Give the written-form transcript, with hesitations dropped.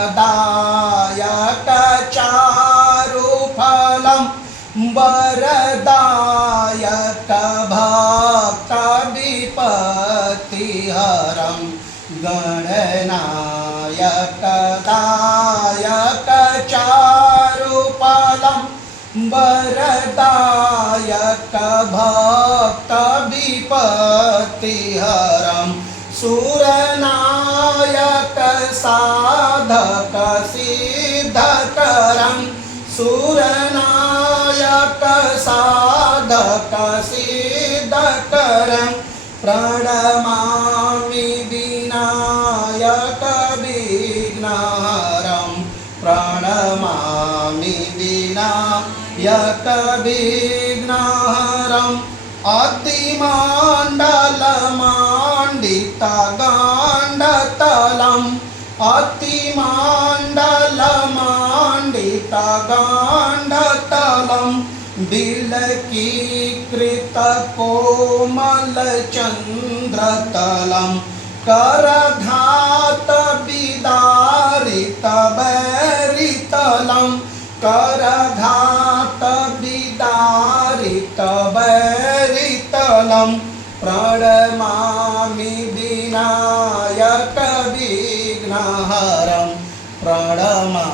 गणनायकदायक चारुफलं वरदायक भक्तविपत्तिहरं गणनायकदायक चारुफलं वरदायक भक्तविपत्तिहरं सुरनायक साधक सिद्धकरं सुरनायक साधक सिद्धकरं प्रणमामि विनायक विघ्नहरं प्रणमामि विनायक विघ्नहरं अतिमण्डलमण्डितगाण्डतलम् अतिमण्डलमण्डितगाण्डतलं बिलकीकृतकोमलचन्द्रतलं करघातविदारितवैरितलं करघातविदारितवैरितलं प्रणमामि विनायक विघ्नहरं प्रणमामि